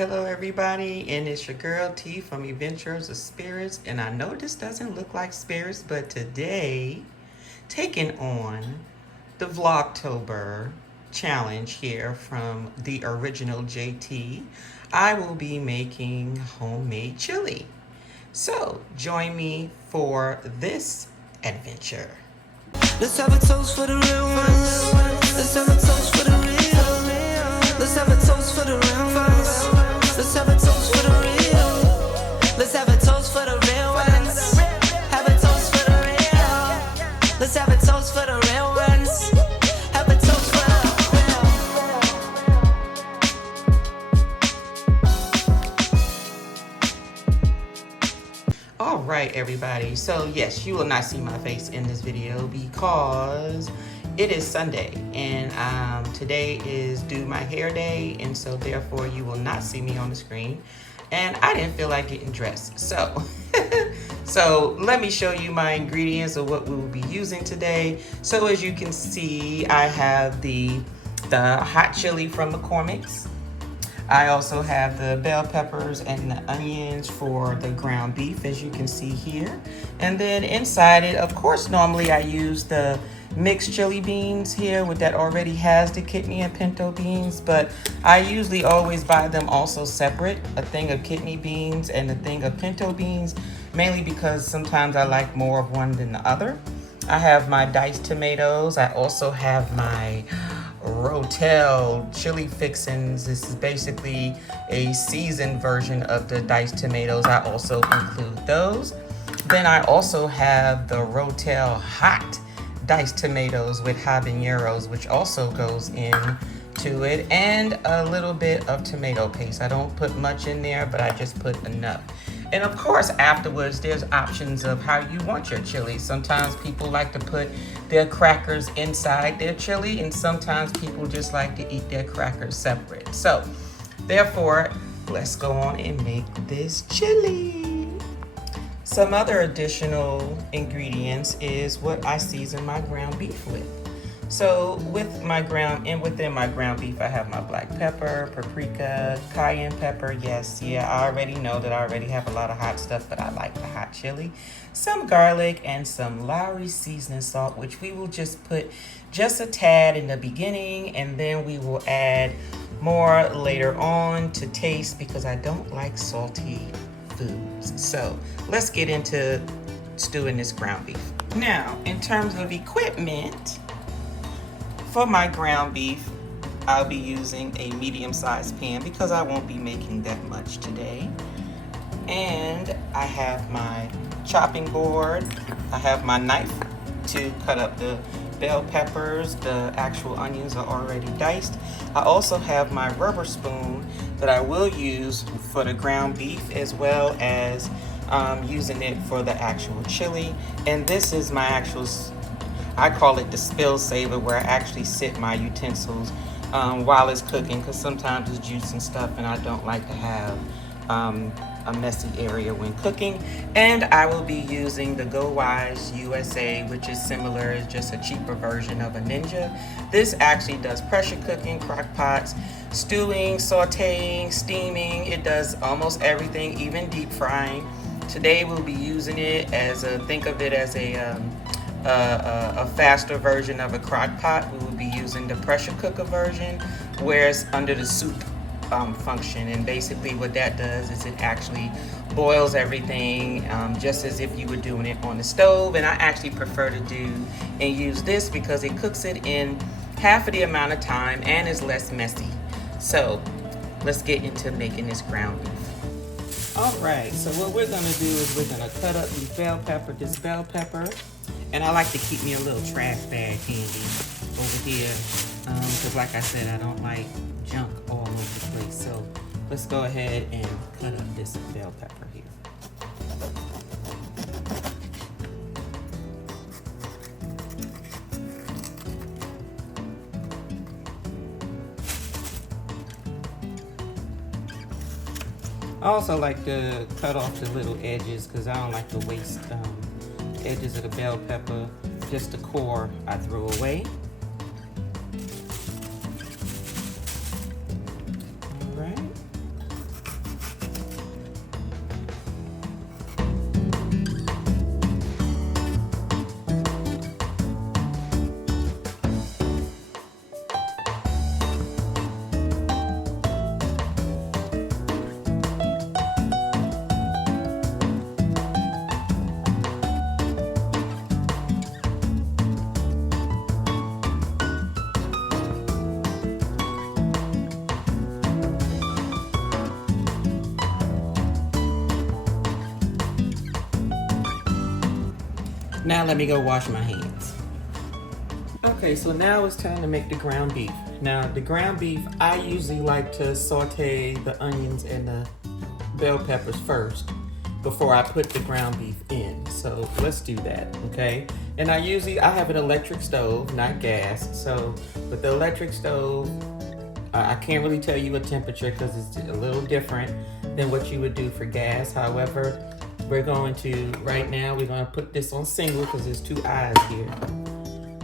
Hello everybody, and it's your girl T from Adventures of Spirits, and I know this doesn't look like spirits, but today, taking on the Vlogtober challenge here from the original JT, I will be making homemade chili. So, join me for this adventure. Let's have a toast for the real ones. Let's have a toast for the real. Let's have a toast for the real ones. Let's have a toast for the real. Let's have a toast for the real ones. Have a toast for the real. Let's have a toast for the real ones. Have a toast for All right, everybody. So yes, you will not see my face in this video because it is Sunday, and today is do my hair day, and so therefore you will not see me on the screen. And I didn't feel like getting dressed, so so let me show you my ingredients of what we will be using today. So as you can see, I have the hot chili from McCormick's. I also have the bell peppers and the onions for the ground beef, as you can see here. And then inside it, of course, normally I use the mixed chili beans here, with that already has the kidney and pinto beans, but I usually always buy them also separate, a thing of kidney beans and a thing of pinto beans, mainly because sometimes I like more of one than the other. I have my diced tomatoes. I also have my Rotel chili fixins. This is basically a seasoned version of the diced tomatoes. I also include those. Then I also have the Rotel hot diced tomatoes with habaneros, which also goes into it, and a little bit of tomato paste. I don't put much in there, but I just put enough. And of course, afterwards, there's options of how you want your chili. Sometimes people like to put their crackers inside their chili, and sometimes people just like to eat their crackers separate. So, therefore, let's go on and make this chili. Some other additional ingredients is what I season my ground beef with. So within my ground beef, I have my black pepper, paprika, cayenne pepper. Yes, yeah, I already know that I already have a lot of hot stuff, but I like the hot chili. Some garlic and some Lowry seasoning salt, which we will just put just a tad in the beginning, and then we will add more later on to taste, because I don't like salty foods. So let's get into stewing this ground beef. Now, in terms of equipment, for my ground beef, I'll be using a medium-sized pan because I won't be making that much today. And I have my chopping board. I have my knife to cut up the bell peppers. The actual onions are already diced. I also have my rubber spoon that I will use for the ground beef, as well as using it for the actual chili. And this is my actual, I call it the spill saver, where I actually sit my utensils while it's cooking, because sometimes it's juice and stuff, and I don't like to have a messy area when cooking. And I will be using the Go Wise USA, which is similar, it's just a cheaper version of a Ninja. This actually does pressure cooking, crock pots, stewing, sauteing, steaming. It does almost everything, even deep frying. Today we'll be using it as think of it as a faster version of a crock pot. We will be using the pressure cooker version, where it's under the soup function. And basically what that does is it actually boils everything just as if you were doing it on the stove. And I actually prefer to do and use this because it cooks it in half of the amount of time and is less messy. So let's get into making this ground beef. All right, so what we're gonna do is we're gonna cut up this bell pepper. And I like to keep me a little trash bag handy over here, because like I said, I don't like junk all over the place. So let's go ahead and cut up this bell pepper here. I also like to cut off the little edges, because I don't like to waste edges of the bell pepper. Just the core I throw away. All right. Now let me go wash my hands. Okay, so now it's time to make the ground beef. Now the ground beef, I usually like to saute the onions and the bell peppers first before I put the ground beef in. So let's do that, okay? And I have an electric stove, not gas. So with the electric stove, I can't really tell you a temperature because it's a little different than what you would do for gas. However, we're going to put this on single because there's two eyes here.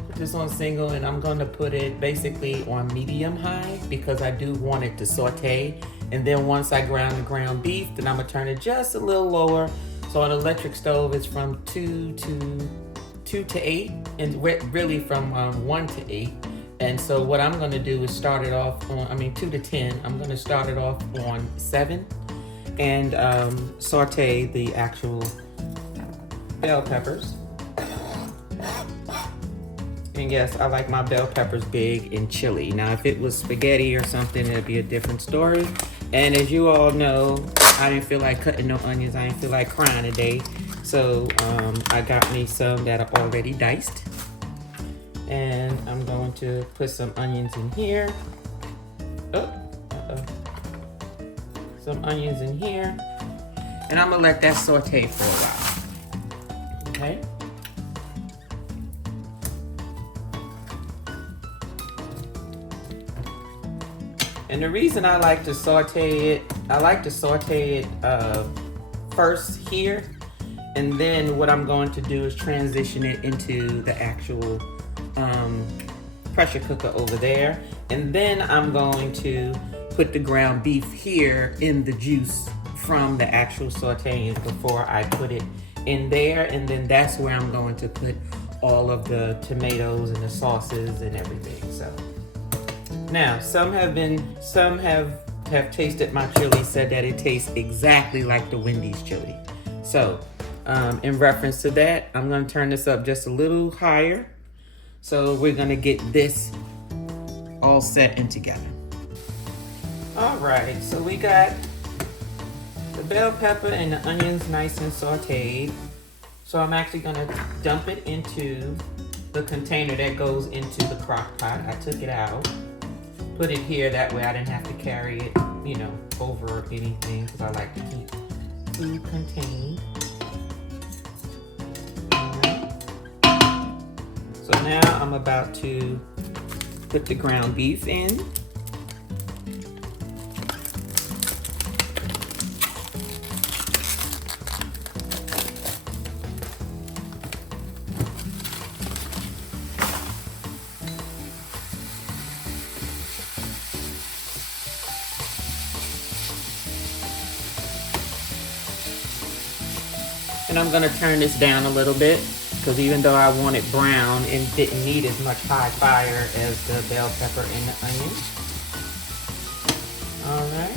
Put this on single, and I'm going to put it basically on medium high because I do want it to saute. And then once I ground the ground beef, then I'm gonna turn it just a little lower. So on an electric stove, it's from 2 to 8, and really from 1 to 8. And so what I'm gonna do is start it off on, 2 to 10. I'm gonna start it off on 7 and saute the actual bell peppers. And yes, I like my bell peppers big and chili. Now, if it was spaghetti or something, it'd be a different story. And as you all know, I didn't feel like cutting no onions. I didn't feel like crying today. So I got me some that are already diced. And I'm going to put some onions in here. Some onions in here. And I'm gonna let that saute for a while. Okay? And the reason I like to saute it, first here, and then what I'm going to do is transition it into the actual pressure cooker over there. And then I'm going to put the ground beef here in the juice from the actual sauteing before I put it in there. And then that's where I'm going to put all of the tomatoes and the sauces and everything. So now, some have tasted my chili, said that it tastes exactly like the Wendy's chili. So, in reference to that, I'm gonna turn this up just a little higher. So we're gonna get this all set and together. All right, so we got the bell pepper and the onions nice and sauteed. So I'm actually gonna dump it into the container that goes into the crock pot. I took it out. Put it here, that way I didn't have to carry it, over anything, because I like to keep food contained. Alright. So now I'm about to put the ground beef in. And I'm gonna turn this down a little bit because even though I want it brown, it didn't need as much high fire as the bell pepper and the onion. All right.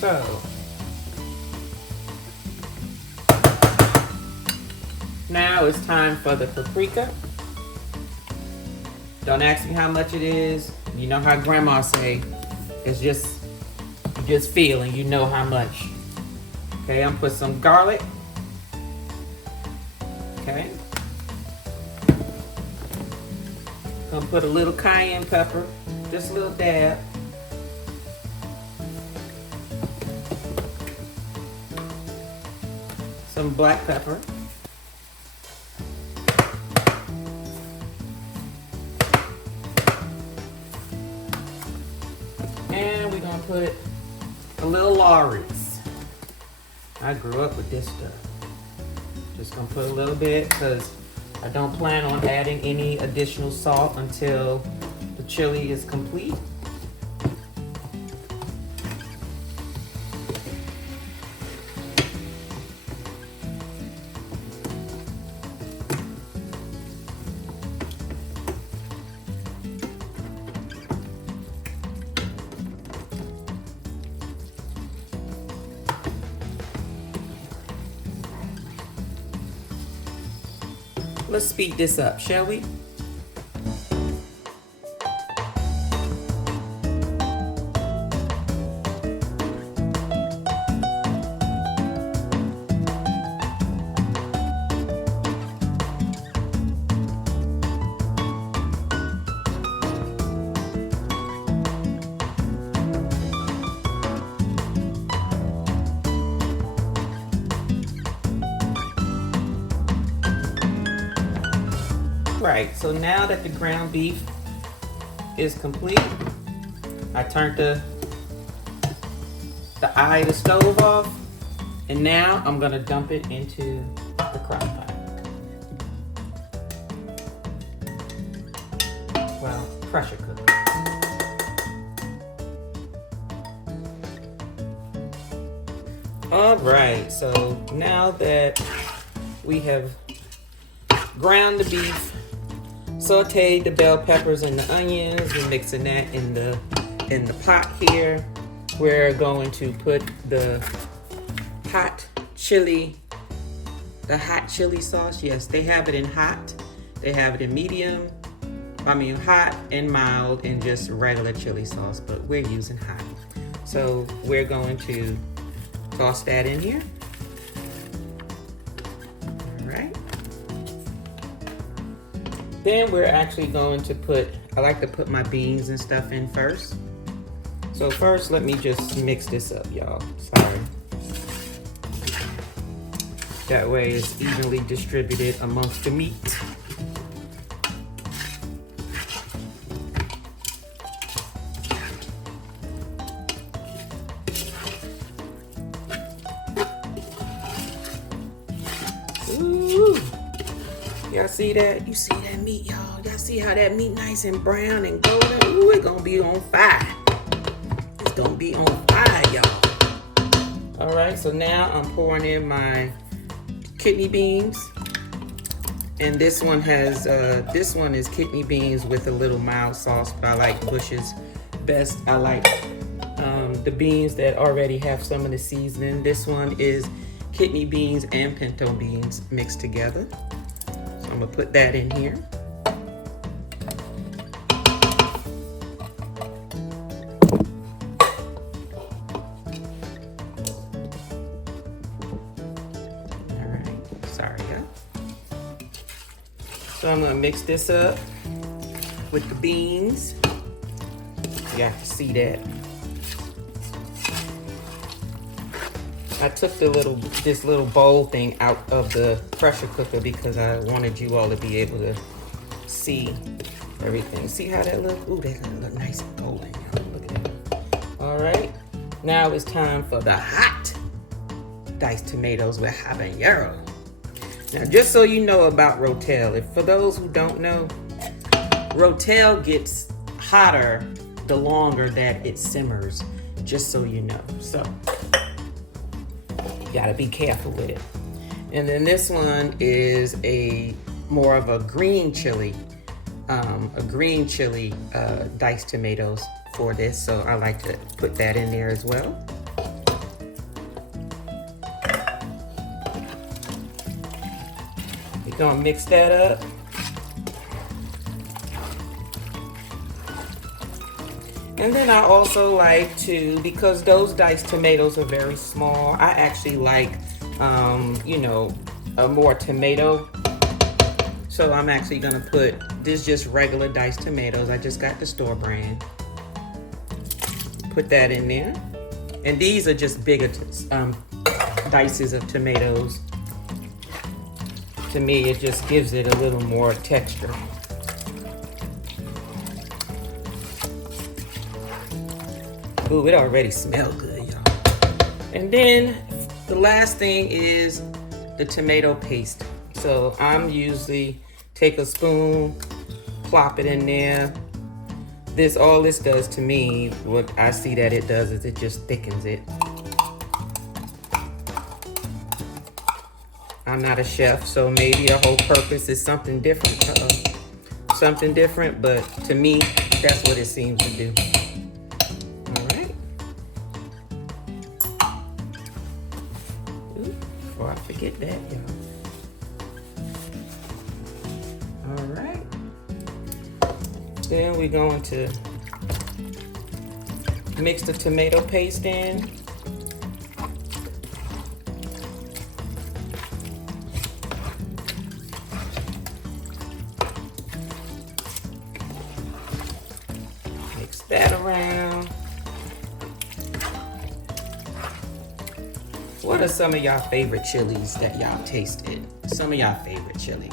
So now it's time for the paprika. Don't ask me how much it is. You know how grandma say, it's just feel and you know how much. Okay, I'm gonna put some garlic. Okay. Gonna put a little cayenne pepper, just a little dab. Some black pepper. And we're gonna put a little Lawry's. I grew up with this stuff. Just gonna put a little bit because I don't plan on adding any additional salt until the chili is complete. Let's speed this up, shall we? right, so now that the ground beef is complete, I turned the eye of the stove off, and now I'm gonna dump it into the crock pot. Well, pressure cooker. All right, so now that we have ground the beef, sauteed the bell peppers and the onions, and mixing that in the pot here, we're going to put the hot chili sauce. Yes, they have it in hot, they have it in medium, hot and mild, and just regular chili sauce, but we're using hot. So we're going to toss that in here. All right. Then we're actually going to I like to put my beans and stuff in first. So first, let me just mix this up, y'all. Sorry. That way it's evenly distributed amongst the meat. Ooh. Y'all see that? You see that meat, y'all? Y'all see how that meat nice and brown and golden? Ooh, it's gonna be on fire. It's gonna be on fire, y'all. All right, so now I'm pouring in my kidney beans. And this one is kidney beans with a little mild sauce, but I like Bush's best. I like the beans that already have some of the seasoning. This one is kidney beans and pinto beans mixed together. So I'm gonna put that in here. All right, sorry, y'all. So I'm gonna mix this up with the beans. Y'all can see that. I took this little bowl thing out of the pressure cooker because I wanted you all to be able to see everything. See how that look? Ooh, that look nice and golden. Look at that. All right, now it's time for the hot diced tomatoes with habanero. Now, just so you know about Rotel, for those who don't know, Rotel gets hotter the longer that it simmers, just so you know. So you gotta be careful with it. And then this one is more of a green chili diced tomatoes for this. So I like to put that in there as well. We're gonna mix that up. And then I also like to, because those diced tomatoes are very small, I actually like, a more tomato. So I'm actually gonna put this just regular diced tomatoes. I just got the store brand. Put that in there. And these are just bigger dices of tomatoes. To me, it just gives it a little more texture. Ooh, it already smells good, y'all. And then the last thing is the tomato paste. So I'm usually take a spoon, plop it in there. All this does to me, what I see that it does is it just thickens it. I'm not a chef, so maybe the whole purpose is something different. But to me, that's what it seems to do. Before I forget that, y'all. All right. Then we're going to mix the tomato paste in. Mix that around. What are some of y'all favorite chilies that y'all tasted? Some of y'all favorite chilies.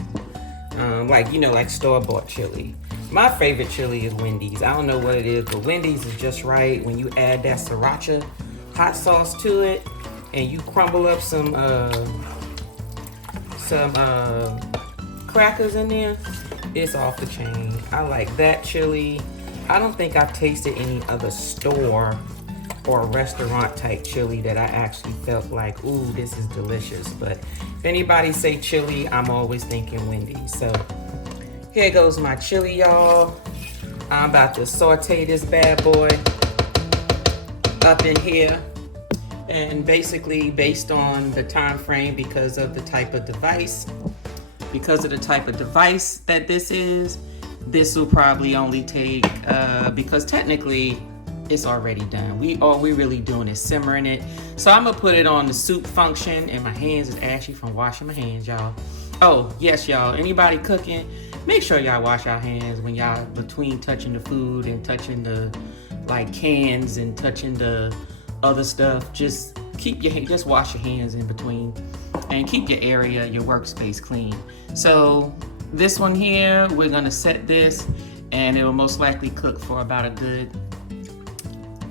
Like, you know, like store-bought chili. My favorite chili is Wendy's. I don't know what it is, but Wendy's is just right when you add that sriracha hot sauce to it, and you crumble up some crackers in there. It's off the chain. I like that chili. I don't think I've tasted any other store or restaurant type chili that I actually felt like, ooh, this is delicious. But if anybody say chili, I'm always thinking Wendy's. So here goes my chili, y'all. I'm about to saute this bad boy up in here. And basically based on the time frame, because of the type of device that this will probably only take, because technically it's already done. All we really doing is simmering it. So I'm gonna put it on the soup function, and my hands is ashy from washing my hands, y'all. Oh, yes, y'all, anybody cooking, make sure y'all wash your hands when y'all, between touching the food and touching the, like, cans and touching the other stuff. Just just wash your hands in between and keep your area, your workspace clean. So this one here, we're gonna set this, and it will most likely cook for about a good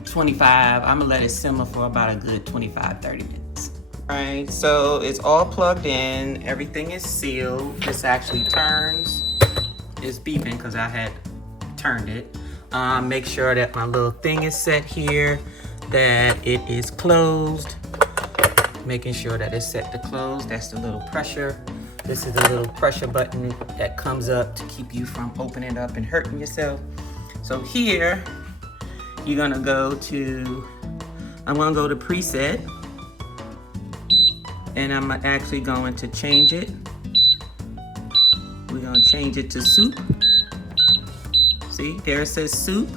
25. I'm gonna let it simmer for about a good 25-30 minutes. All right, so it's all plugged in, everything is sealed. This actually turns. It's beeping because I had turned it. Make sure that my little thing is set here, that it is closed. Making sure that it's set to close. That's the little pressure. This is the little pressure button that comes up to keep you from opening up and hurting yourself. So here, I'm gonna go to preset, and I'm actually going to change it. We're gonna change it to soup. See, there it says soup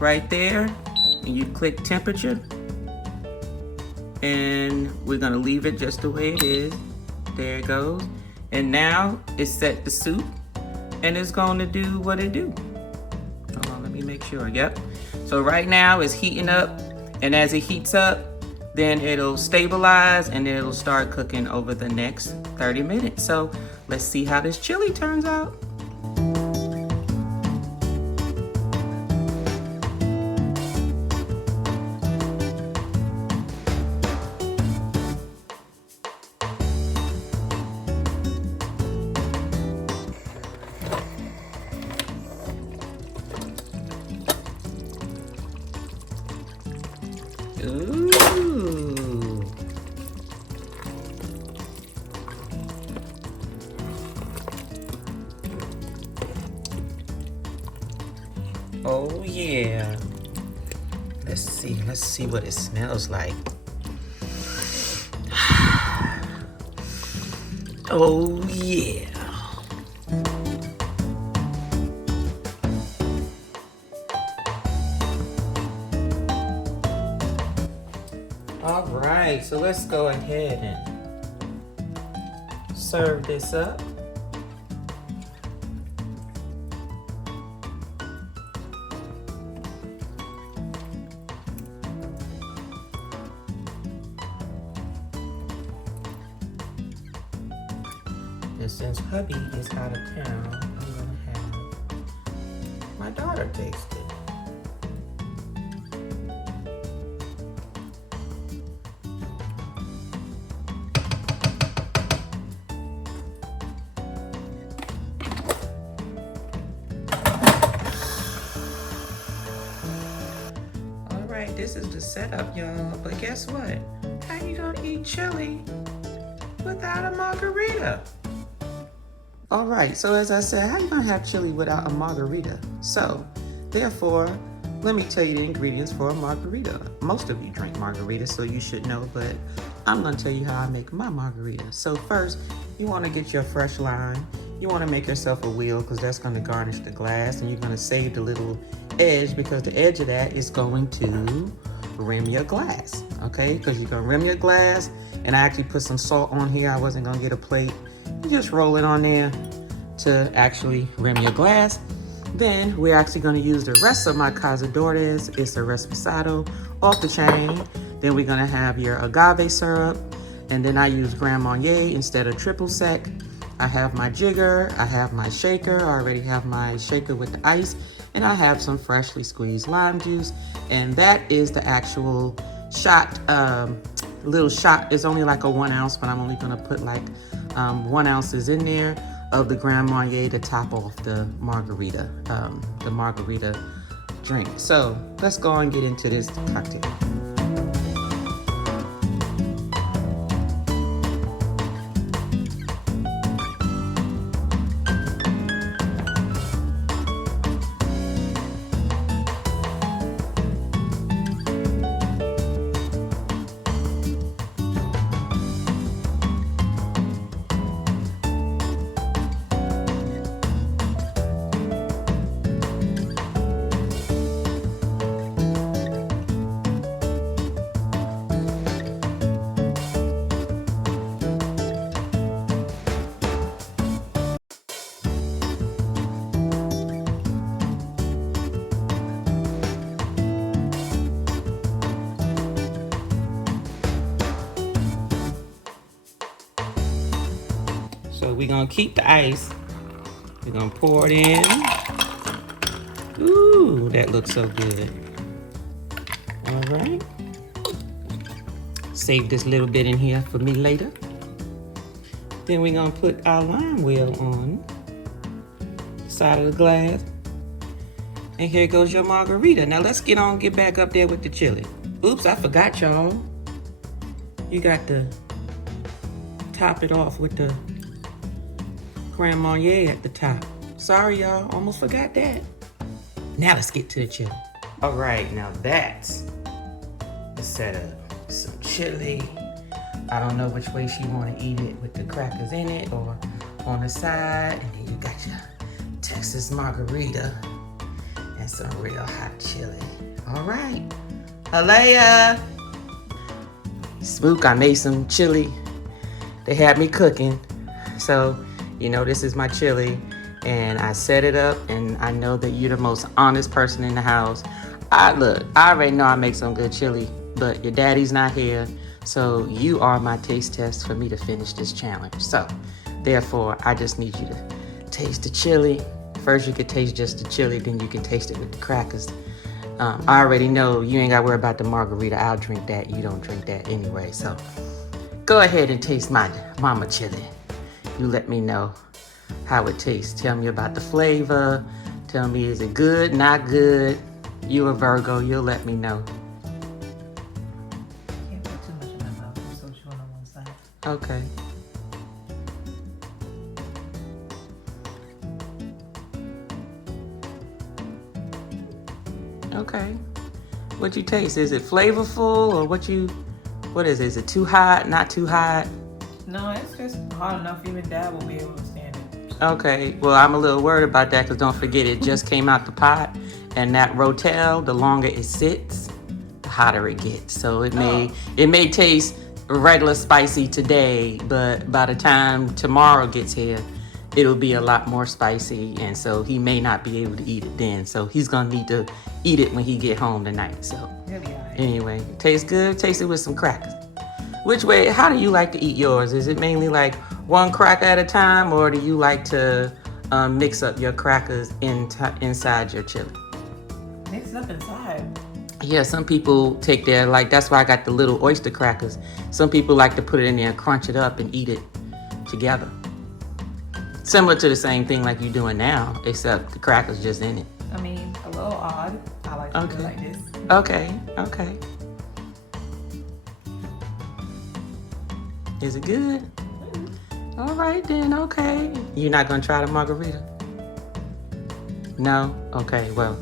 right there, and you click temperature, and we're gonna leave it just the way it is. There it goes. And now it's set to soup, and it's going to do what it do. Hold on, let me make sure. Yep. So right now it's heating up, and as it heats up, then it'll stabilize, and then it'll start cooking over the next 30 minutes. So let's see how this chili turns out. Ooh. Oh yeah. Let's see what it smells like. Oh yeah. All right, so let's go ahead and serve this up. And since hubby is out of town, I'm gonna have my daughter taste it. This is the setup, y'all. But guess what? How you gonna eat chili without a margarita? All right, so as I said, how you gonna have chili without a margarita? So, therefore, let me tell you the ingredients for a margarita. Most of you drink margaritas, so you should know, but I'm gonna tell you how I make my margarita. So first, you wanna get your fresh lime. You wanna make yourself a wheel, because that's gonna garnish the glass, and you're gonna save the little edge, because the edge of that is going to rim your glass, okay? Because you're gonna rim your glass, and I actually put some salt on here. I wasn't gonna get a plate. You just roll it on there to actually rim your glass. Then we're actually gonna use the rest of my cazadores. It's a reposado, off the chain. Then we're gonna have your agave syrup, and then I use Grand Marnier instead of triple sec. I have my jigger, I have my shaker, I already have my shaker with the ice, and I have some freshly squeezed lime juice, and that is the actual shot, little shot. It's only like a 1 ounce, but I'm only gonna put like 1 ounce is in there of the Grand Marnier to top off the margarita drink. So let's go and get into this cocktail. So we're gonna keep the ice. We're gonna pour it in. Ooh, that looks so good. All right. Save this little bit in here for me later. Then we're gonna put our lime wheel on the side of the glass. And here goes your margarita. Now let's get back up there with the chili. Oops, I forgot, y'all. You got to top it off with the Grand Marnier at the top. Sorry, y'all, almost forgot that. Now let's get to the chili. All right, now that's the setup. Some chili. I don't know which way she want to eat it, with the crackers in it or on the side. And then you got your Texas margarita and some real hot chili. All right, Alea. Spook, I made some chili. They had me cooking. So, you know, this is my chili, and I set it up, and I know that you're the most honest person in the house. I already know I make some good chili, but your daddy's not here, so you are my taste test for me to finish this challenge. So, therefore, I just need you to taste the chili. First, you could taste just the chili, then you can taste it with the crackers. I already know you ain't got to worry about the margarita. I'll drink that. You don't drink that anyway, so go ahead and taste my mama chili. You let me know how it tastes. Tell me about the flavor. Tell me, is it good, not good? You a Virgo, you'll let me know. Can't put too much in my mouth. I'm so short on one side. Okay. Okay. What you taste? Is it flavorful, or what is it? Is it too hot, not too hot? No, it's just hard enough. Even Dad will be able to stand it. Okay, well, I'm a little worried about that, because don't forget, it just came out the pot, and that Rotel, the longer it sits, the hotter it gets. So it may taste regular spicy today, but by the time tomorrow gets here, it'll be a lot more spicy, and so he may not be able to eat it then. So he's gonna need to eat it when he get home tonight. So He'll be all right. anyway, tastes good. Taste it with some crackers. How do you like to eat yours? Is it mainly like one cracker at a time, or do you like to mix up your crackers inside your chili? Mix up inside. Yeah, some people take their, that's why I got the little oyster crackers. Some people like to put it in there and crunch it up and eat it together. Similar to the same thing like you're doing now, except the crackers just in it. I mean, a little odd. I like to do it like this. Okay. Is it good? All right then, okay. You're not gonna try the margarita? No? Okay, well,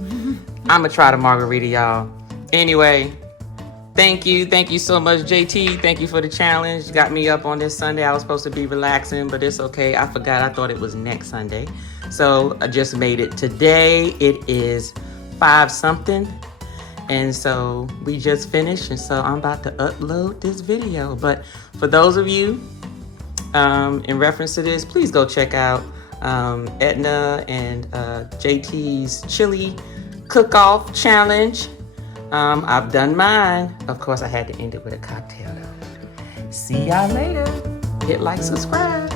I'm gonna try the margarita, y'all. Anyway, thank you so much, JT. Thank you for the challenge. Got me up on this Sunday. I was supposed to be relaxing, but it's okay. I forgot. I thought it was next Sunday. So I just made it today. It is 5-something. And so we just finished, and so I'm about to upload this video. But for those of you, in reference to this, please go check out Edna and JT's chili cook-off challenge. I've done mine. Of course, I had to end it with a cocktail though. See y'all later. Hit like, subscribe.